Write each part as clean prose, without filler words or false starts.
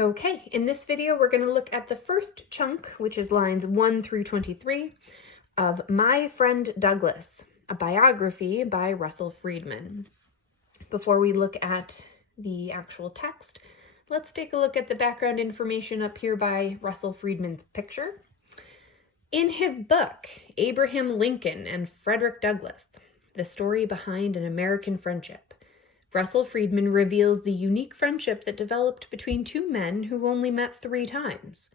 Okay, in this video, we're going to look at the first chunk, which is lines 1 through 23 of My Friend Douglas, a biography by Russell Friedman. Before we look at the actual text, let's take a look at the background information up here by Russell Friedman's picture. In his book, Abraham Lincoln and Frederick Douglass, The Story Behind an American Friendship, Russell Friedman reveals the unique friendship that developed between two men who only met 3 times.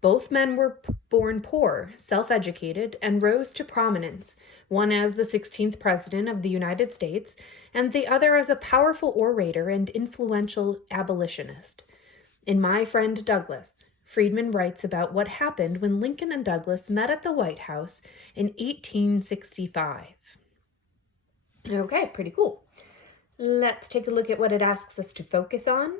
Both men were born poor, self-educated, and rose to prominence, one as the 16th President of the United States, and the other as a powerful orator and influential abolitionist. In My Friend Douglas, Friedman writes about what happened when Lincoln and Douglas met at the White House in 1865. Okay, pretty cool. Let's take a look at what it asks us to focus on.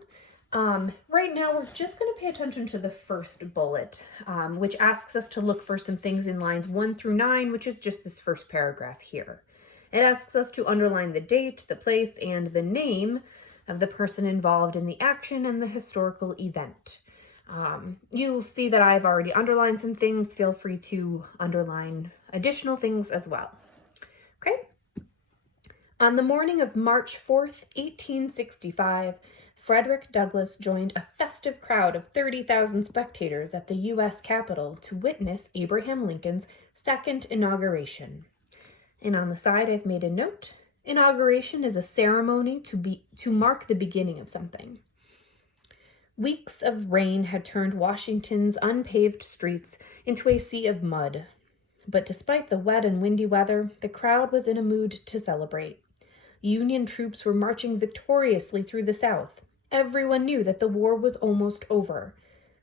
Right now, we're just going to pay attention to the first bullet, which asks us to look for some things in lines 1 through 9, which is just this first paragraph here. It asks us to underline the date, the place, and the name of the person involved in the action and the historical event. You'll see that I've already underlined some things. Feel free to underline additional things as well. Okay? On the morning of March 4th, 1865, Frederick Douglass joined a festive crowd of 30,000 spectators at the U.S. Capitol to witness Abraham Lincoln's second inauguration. And on the side, I've made a note. Inauguration is a ceremony to mark the beginning of something. Weeks of rain had turned Washington's unpaved streets into a sea of mud. But despite the wet and windy weather, the crowd was in a mood to celebrate. Union troops were marching victoriously through the South. Everyone knew that the war was almost over.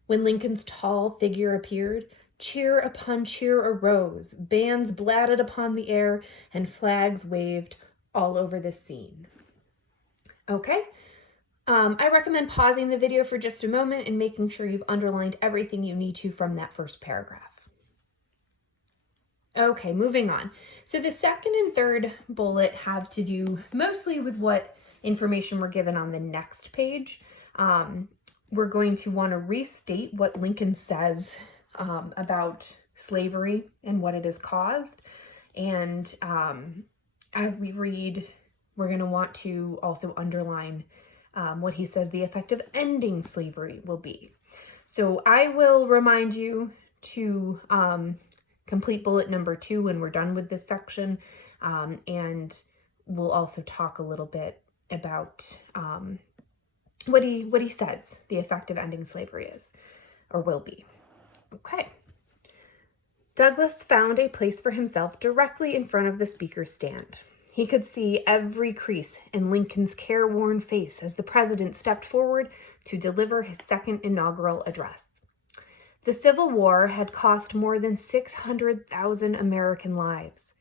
When Lincoln's tall figure appeared, cheer upon cheer arose, bands blatted upon the air, and flags waved all over the scene. Okay, I recommend pausing the video for just a moment and making sure you've underlined everything you need to from that first paragraph. Okay, moving on. So the second and third bullet have to do mostly with what information we're given on the next page. We're going to want to restate what Lincoln says about slavery and what it has caused. And as we read, we're going to want to also underline what he says the effect of ending slavery will be. So I will remind you to complete bullet number 2 when we're done with this section, and we'll also talk a little bit about what he says the effect of ending slavery is or will be. Okay. Douglas found a place for himself directly in front of the speaker's stand. He could see every crease in Lincoln's careworn face as the president stepped forward to deliver his second inaugural address. The Civil War had cost more than 600,000 American lives.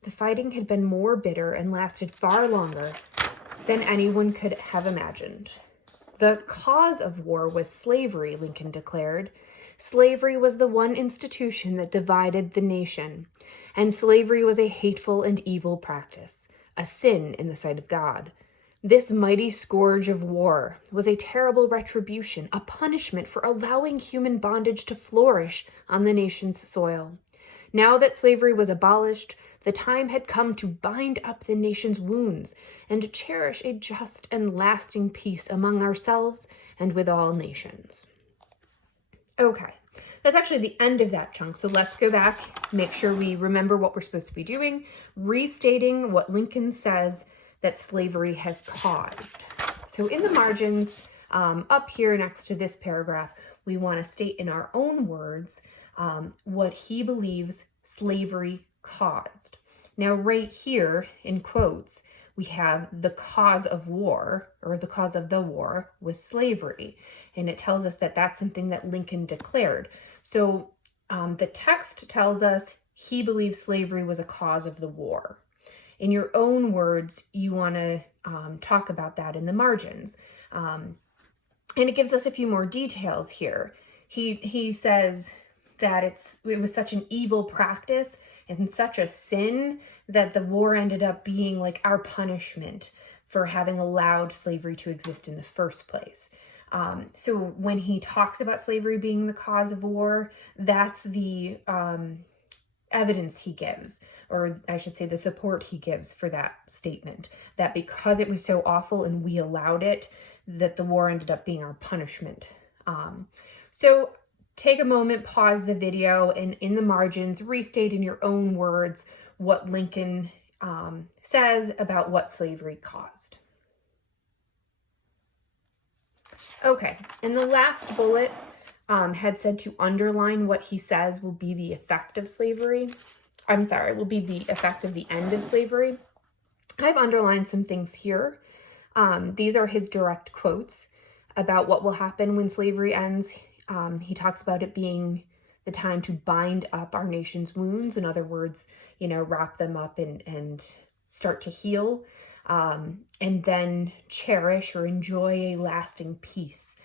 The fighting had been more bitter and lasted far longer than anyone could have imagined. The cause of war was slavery, Lincoln declared. Slavery was the one institution that divided the nation, and slavery was a hateful and evil practice, a sin in the sight of God. This mighty scourge of war was a terrible retribution, a punishment for allowing human bondage to flourish on the nation's soil. Now that slavery was abolished, the time had come to bind up the nation's wounds and to cherish a just and lasting peace among ourselves and with all nations. Okay, that's actually the end of that chunk. So let's go back, make sure we remember what we're supposed to be doing, restating what Lincoln says that slavery has caused. So in the margins, up here next to this paragraph, we want to state in our own words what he believes slavery caused. Now right here in quotes, we have the cause of war, or the cause of the war, was slavery. And it tells us that that's something that Lincoln declared. So the text tells us he believes slavery was a cause of the war. In your own words, you want to talk about that in the margins. And it gives us a few more details here. He says that it was such an evil practice and such a sin that the war ended up being like our punishment for having allowed slavery to exist in the first place. So when he talks about slavery being the cause of war, that's the evidence he gives, or I should say the support he gives for that statement, that because it was so awful and we allowed it, that the war ended up being our punishment. So take a moment, pause the video, and in the margins, restate in your own words what Lincoln says about what slavery caused. Okay, and the last bullet had said to underline what he says will be the effect of slavery. I'm sorry, will be the effect of the end of slavery. I've underlined some things here. These are his direct quotes about what will happen when slavery ends. He talks about it being the time to bind up our nation's wounds. In other words, wrap them up and start to heal. And then cherish or enjoy a lasting peace.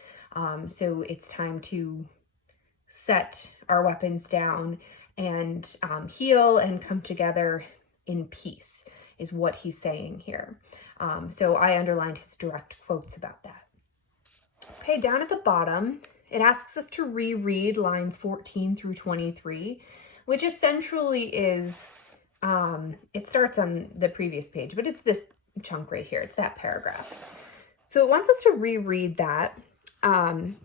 So it's time to set our weapons down and heal and come together in peace, is what he's saying here. So I underlined his direct quotes about that. Okay, down at the bottom, it asks us to reread lines 14 through 23, which essentially is, it starts on the previous page, but it's this chunk right here. It's that paragraph. So it wants us to reread that. And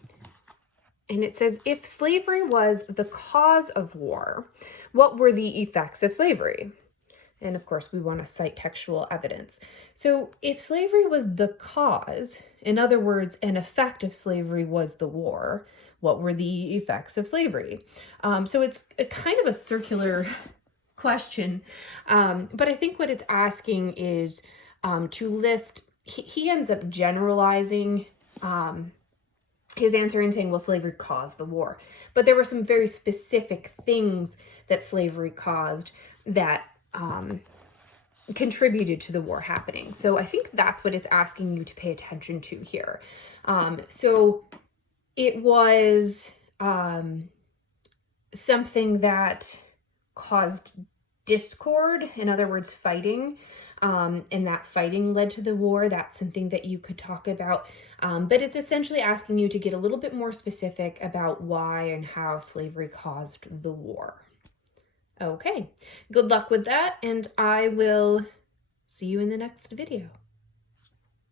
it says, if slavery was the cause of war, what were the effects of slavery? And of course, we want to cite textual evidence. So if slavery was the cause, in other words, an effect of slavery was the war, what were the effects of slavery? So it's a kind of a circular question. But I think what it's asking is to list, he ends up generalizing his answer and saying, well, slavery caused the war. But there were some very specific things that slavery caused that contributed to the war happening. So I think that's what it's asking you to pay attention to here. So it was something that caused discord, in other words, fighting, and that fighting led to the war. That's something that you could talk about, but it's essentially asking you to get a little bit more specific about why and how slavery caused the war. Okay, good luck with that, and I will see you in the next video.